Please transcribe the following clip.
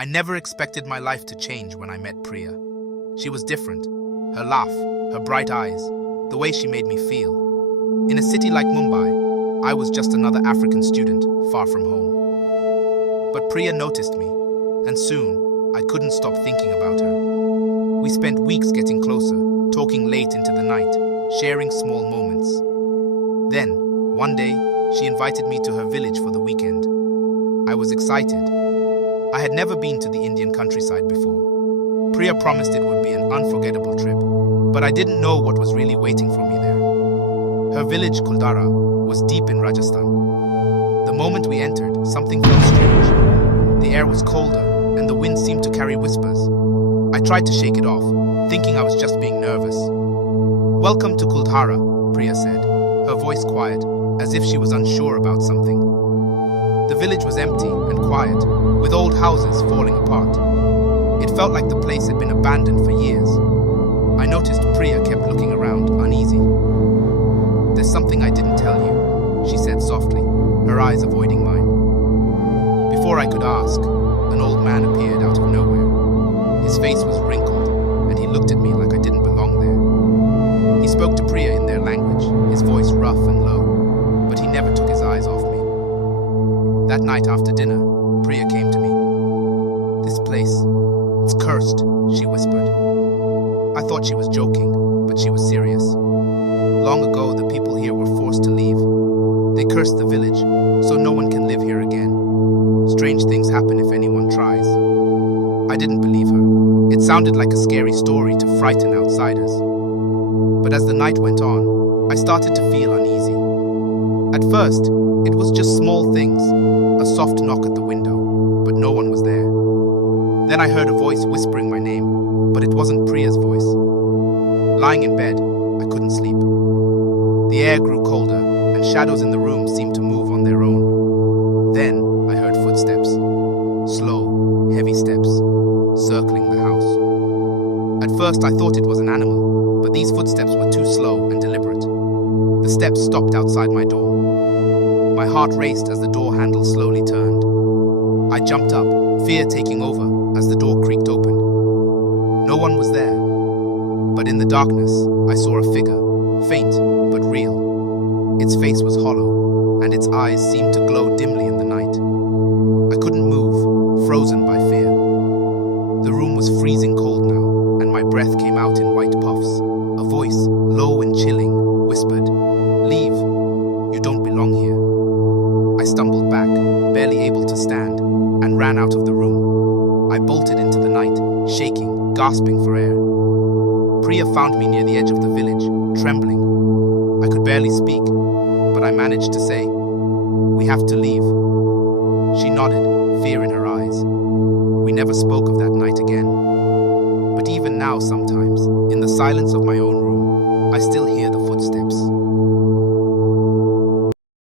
I never expected my life to change when I met Priya. She was different. Her laugh, her bright eyes, the way she made me feel. In a city like Mumbai, I was just another African student, far from home. But Priya noticed me, and soon, I couldn't stop thinking about her. We spent weeks getting closer, talking late into the night, sharing small moments. Then, one day, she invited me to her village for the weekend. I was excited. I had never been to the Indian countryside before. Priya promised it would be an unforgettable trip, but I didn't know what was really waiting for me there. Her village, Kuldhara, was deep in Rajasthan. The moment we entered, something felt strange. The air was colder, and the wind seemed to carry whispers. I tried to shake it off, thinking I was just being nervous. "Welcome to Kuldhara," Priya said, her voice quiet, as if she was unsure about something. The village was empty and quiet, with old houses falling apart. It felt like the place had been abandoned for years. I noticed Priya kept looking around, uneasy. "There's something I didn't tell you," she said softly, her eyes avoiding mine. Before I could ask, an old man appeared out of nowhere. His face was wrinkled, and he looked at me like I didn't belong there. He spoke to Priya in their language, his voice rough and low, but he never took his eyes off me. That night after dinner, Priya came to me. "This place, it's cursed," she whispered. I thought she was joking, but she was serious. "Long ago, the people here were forced to leave. They cursed the village, so no one can live here again. Strange things happen if anyone tries." I didn't believe her. It sounded like a scary story to frighten outsiders. But as the night went on, I started to feel uneasy. At first, it was just small things, a soft knock at the window, but no one was there. Then I heard a voice whispering my name, but it wasn't Priya's voice. Lying in bed, I couldn't sleep. The air grew colder, and shadows in the room seemed to move on their own. Then I heard footsteps, slow, heavy steps, circling the house. At first I thought it was an animal, but these footsteps were too slow and deliberate. The steps stopped outside my door. My heart raced as the door handle slowly turned. I jumped up, fear taking over as the door creaked open. No one was there, but in the darkness, I saw a figure, faint but real. Its face was hollow, and its eyes seemed to glow dimly in the night. I couldn't move, frozen by fear. The room was freezing cold now, and my breath came out in white puffs. A voice, low and chilling, whispered, "Leave. You don't belong here." I stumbled back, barely able to stand, and ran out of the room. I bolted into the night, shaking, gasping for air. Priya found me near the edge of the village, trembling. I could barely speak, but I managed to say, "We have to leave." She nodded, fear in her eyes. We never spoke of that night again. But even now sometimes, in the silence of my own room, I still hear